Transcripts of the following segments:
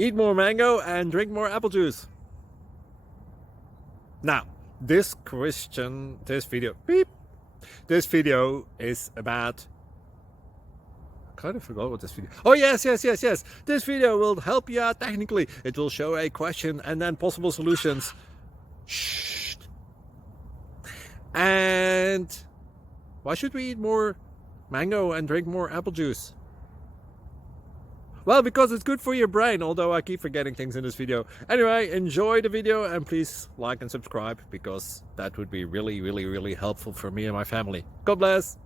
eat more mango and drink more apple juice. Now, this video is about, I kind of forgot what this video. Oh, yes. This video will help you out technically. It will show a question and then possible solutions. Shh. And why should we eat more mango and drink more apple juice? Well, because it's good for your brain, although I keep forgetting things in this video. Anyway, enjoy the video and please like and subscribe, because that would be really helpful for me and my family. God bless!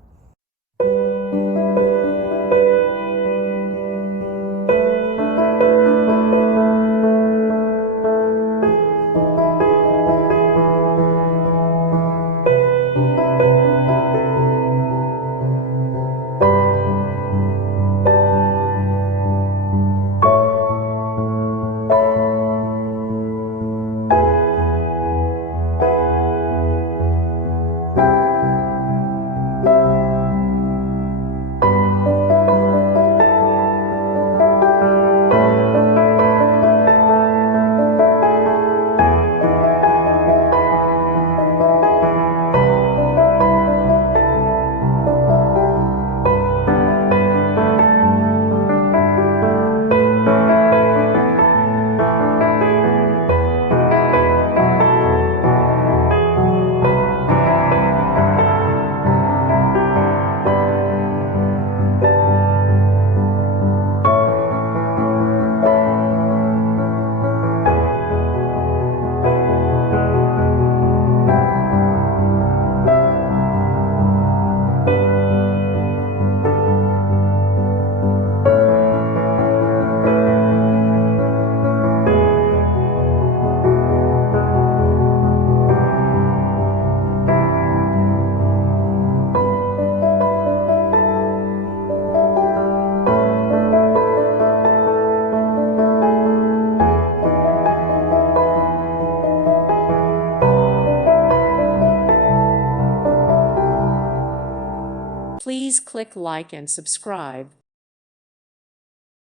Please click like and subscribe.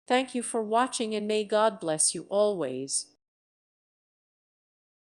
Thank you for watching and may God bless you always.